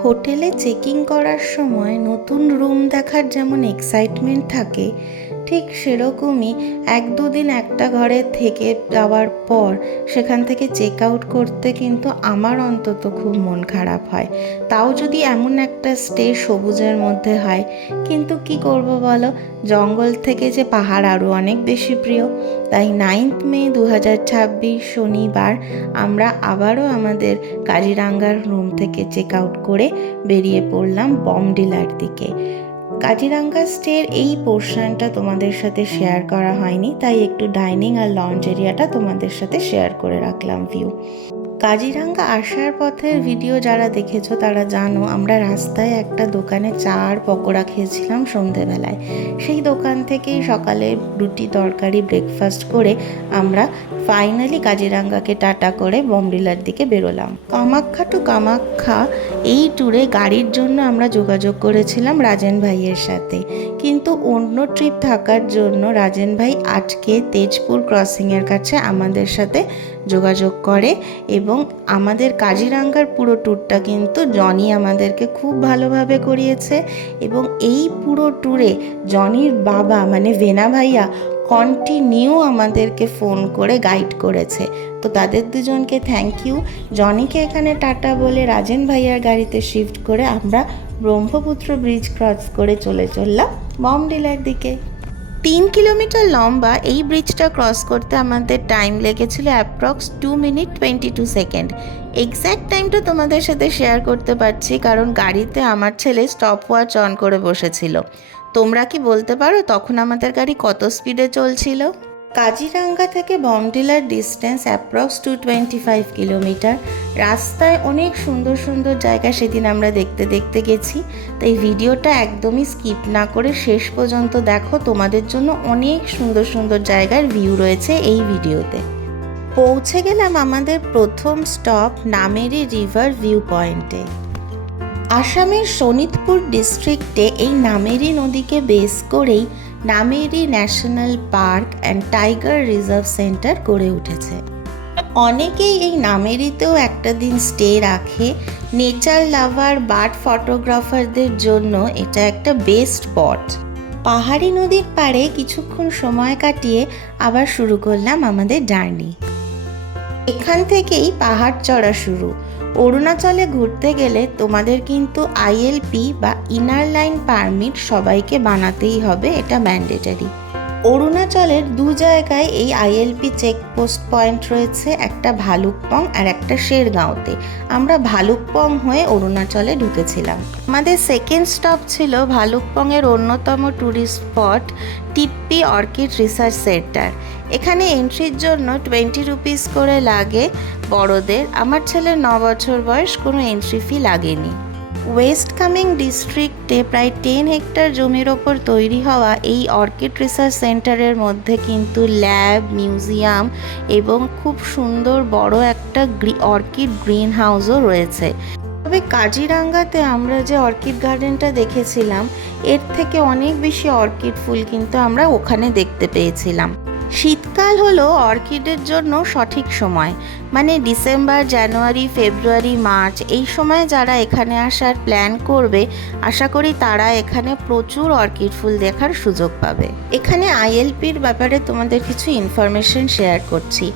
হোটেলে চেকিং করার সময় নতুন রুম দেখার যেমন এক্সাইটমেন্ট থাকে, ঠিক সেরকমই 1-2 দিন একটা ঘরে থেকে যাওয়ার পর সেখান থেকে চেক আউট করতে কিন্তু আমার অন্তত খুব মন খারাপ হয়। তাও যদি এমন একটা স্টে সবুজের মধ্যে হয়। কিন্তু কি করব বলো, জঙ্গল থেকে যে পাহাড় আরও অনেক বেশি প্রিয়। তাই 9 মে 2026 শনিবার আমরা আবারও আমাদের কাজিরাঙ্গার রুম থেকে চেক আউট করে বেরিয়ে পড়লাম বমডিলার দিকে। কাজিরাঙ্গা স্টের এই পোর্শনটা তোমাদের সাথে শেয়ার করা হয়নি, তাই একটু ডাইনিং আর লঞ্চ এরিয়াটা তোমাদের সাথে শেয়ার করে রাখলাম ভিউ। কাজিরাঙ্গা আসার পথের ভিডিও যারা দেখেছো তারা জানো আমরা রাস্তায় একটা দোকানে চা আর পকোড়া খেয়েছিলাম সন্ধেবেলায়। সেই দোকান থেকেই সকালে রুটি তরকারি ব্রেকফাস্ট করে আমরা ফাইনালি কাজিরাঙ্গাকে টাটা করে বমডিলার দিকে বেরোলাম। কামাখ্যা টু কামাখ্যা এই ট্যুরে গাড়ির জন্য আমরা যোগাযোগ করেছিলাম রাজেন ভাইয়ের সাথে, কিন্তু অন্য ট্রিপ থাকার জন্য রাজেন ভাই আজকে তেজপুর ক্রসিংয়ের কাছে আমাদের সাথে যোগাযোগ করে এবং আমাদের কাজিরাঙ্গার পুরো ট্যুরটা কিন্তু জনি আমাদেরকে খুব ভালোভাবে করিয়েছে। এবং এই পুরো ট্যুরে জনির বাবা মানে ভেনা ভাইয়া কন্টিনিউ আমাদেরকে ফোন করে গাইড করেছে। তো তাদের দুজনকে থ্যাংক ইউ। জনিকে এখানে টাটা বলে রাজেন ভাইয়ার গাড়িতে শিফট করে আমরা ব্রহ্মপুত্র ব্রিজ ক্রস করে চললাম বমডিলার দিকে। 3 কিলোমিটার লম্বা এই ব্রিজটা ক্রস করতে আমাদের টাইম লেগেছিল অ্যাপ্রক্স 2 মিনিট 22 সেকেন্ড। এক্স্যাক্ট টাইমটা তোমাদের সাথে শেয়ার করতে পারছি কারণ গাড়িতে আমার ছেলে স্টপ ওয়াচ অন করে বসেছিল। তোমরা কি বলতে পারো তখন আমাদের গাড়ি কত স্পিডে চলছিল? কাজিরাঙ্গা থেকে বমডিলার ডিস্টেন্স অ্যাপ্রক্স 225 কিলোমিটার। রাস্তায় অনেক সুন্দর সুন্দর জায়গা সেদিন আমরা দেখতে দেখতে গেছি, তাই ভিডিওটা একদমই স্কিপ না করে শেষ পর্যন্ত দেখো। তোমাদের জন্য অনেক সুন্দর সুন্দর জায়গার ভিউ রয়েছে এই ভিডিওতে। পৌঁছে গেলাম আমাদের প্রথম স্টপ নামেরি রিভার ভিউ পয়েন্টে। আসামের শোনিতপুর ডিস্ট্রিক্টে এই নামেরি নদীকে বেস করেই Nameri national park and tiger reserve centre গড়ে উঠেছে। অনেকেই এই নামেরিতেও একটা দিন স্টে রাখে। নেচার লাভার বার্ড ফটোগ্রাফারদের জন্য এটা একটা বেস্ট স্পট। পাহাড়ি নদীর পাড়ে কিছুক্ষণ সময় কাটিয়ে আবার শুরু করলাম আমাদের জার্নি। এখান থেকেই পাহাড় চড়া শুরু। অরুণাচলে ঘুরতে গেলে তোমাদের কিন্তু আইএলপি বা ইনার লাইন পারমিট সবাইকে বানাতেই হবে, এটা ম্যান্ডেটারি। অরুণাচলের 2 জায়গায় এই আইএলপি চেকপোস্ট পয়েন্ট রয়েছে, একটা ভালুকপং আর একটা শেরগাঁওতে। আমরা ভালুকপং হয়ে অরুণাচলে ঢুকেছিলাম। আমাদের সেকেন্ড স্টপ ছিল ভালুকপংয়ের অন্যতম tourist spot Tippi orchid research centre. এখানে এন্ট্রির জন্য 20 রুপিস করে লাগে বড়দের। আমার ছেলের 9 বছর বয়স, কোনো এন্ট্রি ফি লাগেনি। ওয়েস্ট কামেং ডিস্ট্রিক্টে প্রায় 10 হেক্টর জমির ওপর তৈরি হওয়া এই অর্কিড রিসার্চ সেন্টারের মধ্যে কিন্তু ল্যাব, মিউজিয়াম এবং খুব সুন্দর বড় একটা অর্কিড গ্রিন হাউসও রয়েছে। তবে কাজিরাঙ্গাতে আমরা যে অর্কিড গার্ডেনটা দেখেছিলাম এর থেকে অনেক বেশি অর্কিড ফুল কিন্তু আমরা ওখানে দেখতে পেয়েছিলাম। শীতকাল হলো অর্কিডের জন্য সঠিক সময়, মানে ডিসেম্বর, জানুয়ারি, ফেব্রুয়ারি, মার্চ এই সময় যারা এখানে আসার প্ল্যান করবে আশা করি তারা এখানে প্রচুর অর্কিড ফুল দেখার সুযোগ পাবে। এখানে আইএলপির ব্যাপারে তোমাদের কিছু ইনফরমেশন শেয়ার করছি।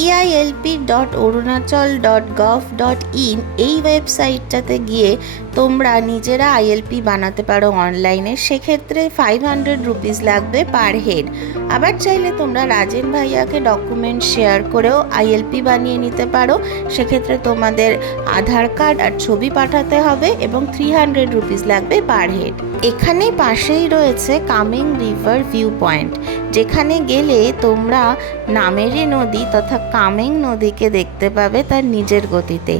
eilp.arunachal.gov.in এই ওয়েবসাইটটাতে গিয়ে তোমরা নিজেরা আইএলপি বানাতে পারো অনলাইনে। সেক্ষেত্রে 500 রুপিস লাগবে পার হেড। আবার চাইলে তোমরা রাজেন ভাইয়াকে ডকুমেন্ট শেয়ার করেও আইএলপি বানিয়ে নিতে পারো। সেক্ষেত্রে তোমাদের আধার কার্ড আর ছবি পাঠাতে হবে এবং 300 রুপিস লাগবে পার হেড। এখানে পাশেই রয়েছে কামেং রিভার ভিউ পয়েন্ট, যেখানে গেলে তোমরা নামেরি নদী তথা কামেং নদীকে দেখতে পাবে তার নিজের গতিতে।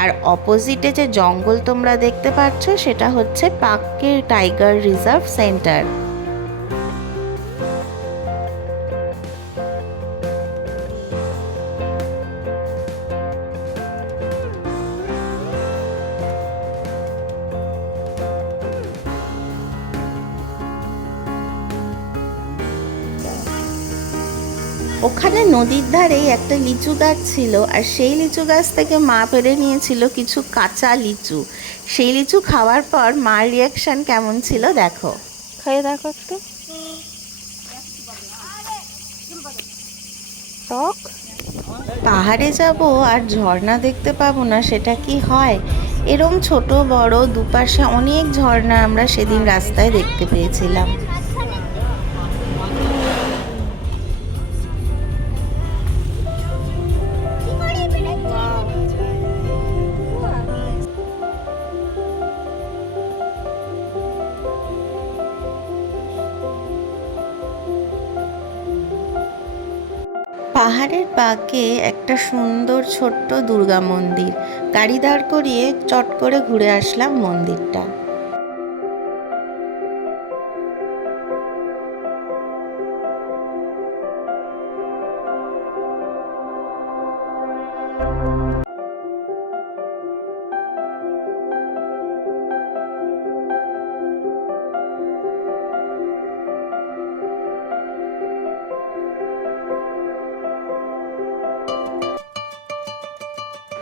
আর অপোজিটে যে জঙ্গল তোমরা দেখতে পাচ্ছ সেটা হচ্ছে পাক্কে টাইগার রিজার্ভ সেন্টার। ওখানে নদীর ধারেই একটা লিচু গাছ ছিল, আর সেই লিচু গাছ থেকে মা পেড়ে নিয়েছিল কিছু কাঁচা লিচু। সেই লিচু খাওয়ার পর মার রিয়াকশন কেমন ছিল দেখো, খেয়ে দেখো একটু। টক। পাহাড়ে যাব আর ঝর্ণা দেখতে পাবো না সেটা কি হয়? এরম ছোট বড় দুপাশে অনেক ঝর্ণা আমরা সেদিন রাস্তায় দেখতে পেয়েছিলাম। পাহাড়ের বাঁকে একটা সুন্দর ছোট্ট দুর্গা মন্দির, গাড়ি দাঁড় করিয়ে চট করে ঘুরে আসলাম মন্দিরটা।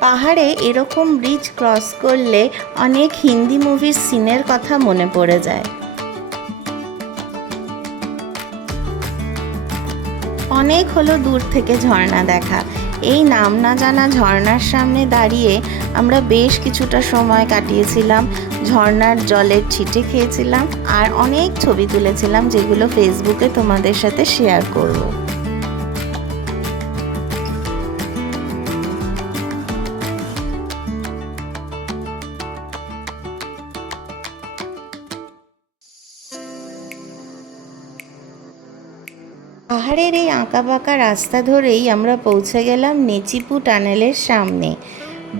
পাহাড়ে এরকম ব্রিজ ক্রস করলে অনেক হিন্দি মুভির সিনের কথা মনে পড়ে যায়। অনেক হলো দূর থেকে ঝর্ণা দেখা। এই নাম না জানা ঝর্ণার সামনে দাঁড়িয়ে আমরা বেশ কিছুটা সময় কাটিয়েছিলাম, ঝর্ণার জলের ছিটে খেয়েছিলাম আর অনেক ছবি তুলেছিলাম, যেগুলো ফেসবুকে তোমাদের সাথে শেয়ার করব। পাহাড়ের এই আঁকাবাঁকা রাস্তা ধরেই আমরা পৌঁছে গেলাম নেচিপু টানেলের সামনে।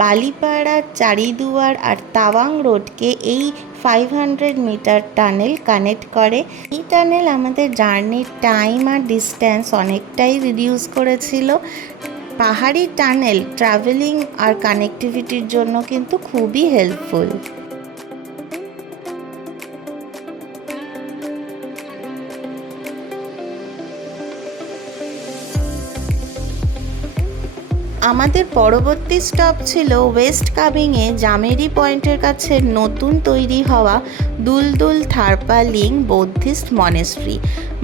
বালিপাড়া, চারিদুয়ার আর তাওয়াং রোডকে এই 500 মিটার টানেল কানেক্ট করে। এই টানেল আমাদের জার্নির টাইম আর ডিস্ট্যান্স অনেকটাই রিডিউস করেছিল। পাহাড়ি টানেল ট্রাভেলিং আর কানেক্টিভিটির জন্য কিন্তু খুবই হেল্পফুল। আমাদের পরবর্তী স্টপ ছিল ওয়েস্ট কাবিংয়ে জামেরি পয়েন্টের কাছে নতুন তৈরি হওয়া Duldul Tharpa Ling Buddhist monastery.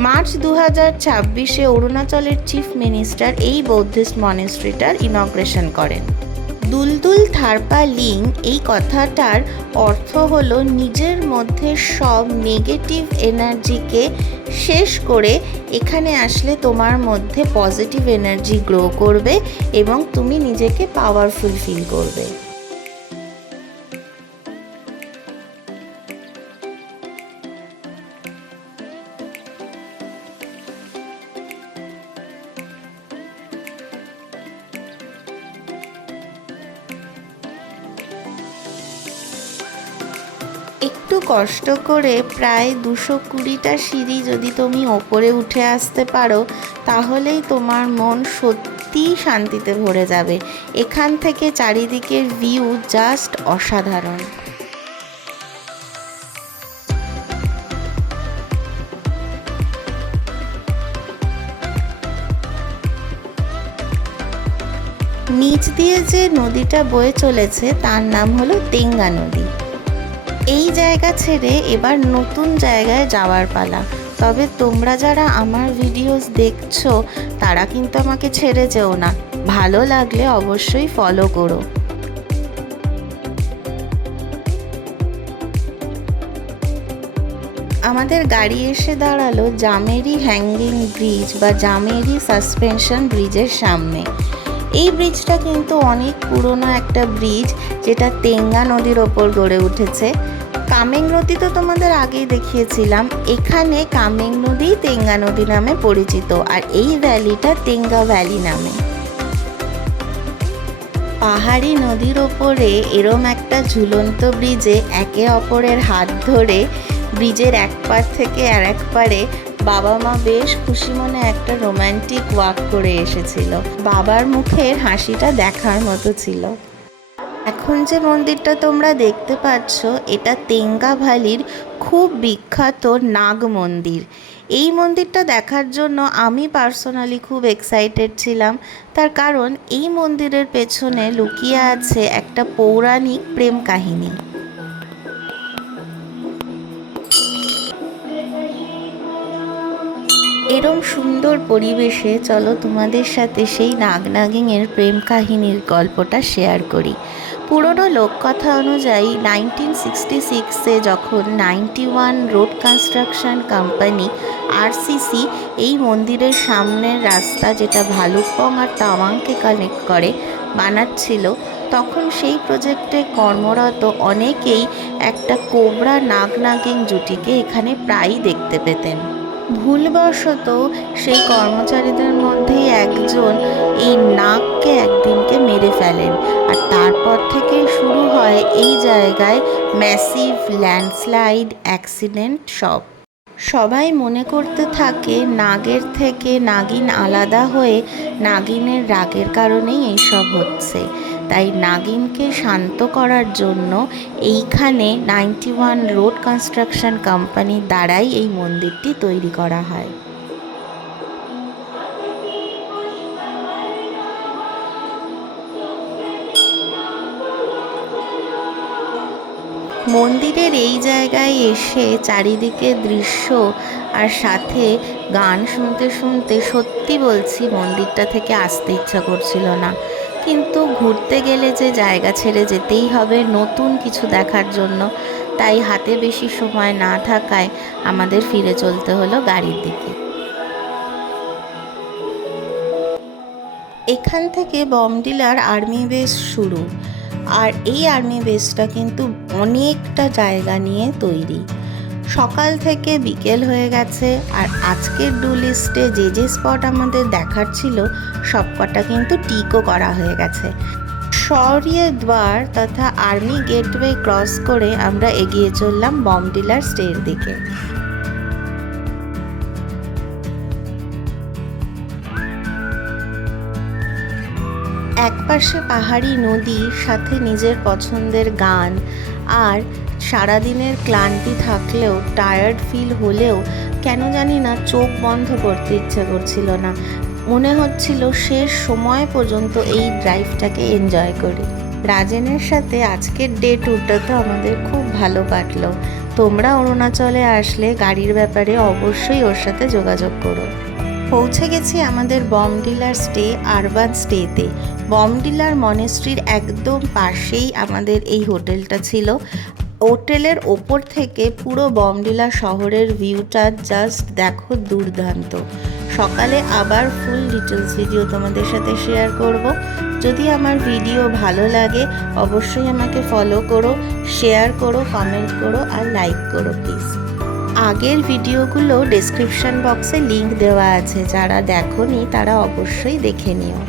March 2026-এ অরুণাচলের চিফ মিনিস্টার এই বৌদ্ধিস্ট মনেস্ট্রিটার ইনগ্রেশন করেন। দুলদুল থারপা লিং এই কথাটার অর্থ হলো নিজের মধ্যে সব নেগেটিভ এনার্জিকে শেষ করে এখানে আসলে তোমার মধ্যে পজিটিভ এনার্জি গ্রো করবে এবং তুমি নিজেকে পাওয়ারফুল ফিল করবে। একটু কষ্ট করে প্রায় 220টা সিঁড়ি যদি তুমি ওপরে উঠে আসতে পারো, তাহলেই তোমার মন সত্যিই শান্তিতে ভরে যাবে। এখান থেকে চারিদিকের ভিউ জাস্ট অসাধারণ। নিচ দিয়ে যে নদীটা বয়ে চলেছে তার নাম হলো তেঙ্গা নদী। এই জায়গা ছেড়ে এবার নতুন জায়গায় যাওয়ার পালা। তবে তোমরা যারা আমার ভিডিওস দেখছো তারা কিন্তু আমাকে ছেড়ে যেও না, ভালো লাগলে অবশ্যই ফলো করো। আমাদের গাড়ি এসে দাঁড়ালো জামেরি হ্যাঙ্গিং ব্রিজ বা জামেরি সাসপেনশন ব্রিজের সামনে। এই ব্রিজটা কিন্তু অনেক পুরনো একটা ব্রিজ, যেটা তেঙ্গা নদীর ওপর গড়ে উঠেছে। কামেং নদী তো তোমাদের আগেই দেখিয়েছিলাম, এখানে কামেং নদী তেঙ্গা নদী নামে পরিচিত, আর এই ভ্যালিটা তেঙ্গা ভ্যালি নামে। পাহাড়ি নদীর ওপরে এরম একটা ঝুলন্ত ব্রিজে একে অপরের হাত ধরে ব্রিজের এক পার থেকে আর এক পারে বাবা মা বেশ খুশি মনে একটা রোম্যান্টিক ওয়াক করে এসেছিল। বাবার মুখের হাসিটা দেখার মতো ছিল। এখন যে মন্দিরটা তোমরা দেখতে পাচ্ছ এটা তেঙ্গা ভ্যালির খুব বিখ্যাত নাগ মন্দির। এই মন্দিরটা দেখার জন্য আমি পার্সোনালি খুব এক্সাইটেড ছিলাম, তার কারণ এই মন্দিরের পেছনে লুকিয়ে আছে একটা পৌরাণিক প্রেম কাহিনী। এরম সুন্দর পরিবেশে চলো তোমাদের সাথে সেই নাগনাগিনের প্রেম কাহিনীর গল্পটা শেয়ার করি। পুরনো লোককথা অনুযায়ী 1966-এ যখন 91 রোড কনস্ট্রাকশন কোম্পানি আরসিসি এই মন্দিরের সামনের রাস্তা, যেটা ভালুকপং আর তাওয়াংকে কানেক্ট করে, বানাচ্ছিল, তখন সেই প্রজেক্টে কর্মরত অনেকেই একটা কোবরা নাগনাগিন জুটিকে এখানে প্রায়ই দেখতে পেতেন। ভুলবশত সেই কর্মচারীদের মধ্যেই একজন এই নাগকে একদিনকে মেরে ফেলেন, আর তারপর থেকে শুরু হয় এই জায়গায় ম্যাসিভ ল্যান্ডস্লাইড, অ্যাক্সিডেন্ট। সবাই মনে করতে থাকে নাগের থেকে নাগিন আলাদা হয়ে নাগিনের রাগের কারণেই এইসব হচ্ছে। তাই নাগিনকে শান্ত করার জন্য এইখানে 91 রোড কনস্ট্রাকশন কোম্পানির দ্বারাই এই মন্দিরটি তৈরি করা হয়। মন্দিরের এই জায়গায় এসে চারিদিকে দৃশ্য আর সাথে গান শুনতে শুনতে সত্যি বলছি মন্দিরটা থেকে আসতে ইচ্ছা করছিল না, কিন্তু ঘুরতে গেলে যে জায়গা ছেড়ে যেতেই হবে নতুন কিছু দেখার জন্য, তাই হাতে বেশি সময় না থাকায় আমাদের ফিরে চলতে হলো গাড়ির দিকে। এখান থেকে বমডিলার আর্মি বেস শুরু, আর এই আর্মি বেসটা কিন্তু অনেকটা জায়গা নিয়ে তৈরি। সকাল থেকে বিকেল হয়ে গেছে, আর আজকের ডু লিস্টে যে যে স্পট আমাদের দেখার ছিল সবকটা কিন্তু টিকও করা হয়ে গেছে। শৌর্য দ্বার তথা আর্মি গেটওয়ে ক্রস করে আমরা এগিয়ে চললাম বমডিলার স্টের দিকে। একপাশে পাহাড়ি নদী, সাথে নিজের পছন্দের গান, আর সারাদিনের ক্লান্তি থাকলেও, টায়ার্ড ফিল হলেও কেন জানি না চোখ বন্ধ করতে ইচ্ছে করছিল না। মনে হচ্ছিল শেষ সময় পর্যন্ত এই ড্রাইভটাকে এনজয় করি। রাজেনের সাথে আজকের ডে ট্যুরটা তো আমাদের খুব ভালো কাটলো। তোমরা অরুণাচলে আসলে গাড়ির ব্যাপারে অবশ্যই ওর সাথে যোগাযোগ করো। পৌঁছে গেছি আমাদের বমডিলার স্টে, আরবান স্টেতে। বমডিলার মনেস্ট্রির একদম পাশেই আমাদের এই হোটেলটা ছিল। হোটেলের ওপর থেকে পুরো বমডিলা শহরের ভিউটা জাস্ট দেখো, দুর্দান্ত। সকালে আবার ফুল ডিটেলস ভিডিও তোমাদের সাথে শেয়ার করব। যদি আমার ভিডিও ভালো লাগে অবশ্যই আমাকে ফলো করো, শেয়ার করো, কমেন্ট করো আর লাইক করো প্লিজ। আগের ভিডিওগুলো ডেসক্রিপশন বক্সে লিংক দেওয়া আছে, যারা দেখোনি তারা অবশ্যই দেখে নিও।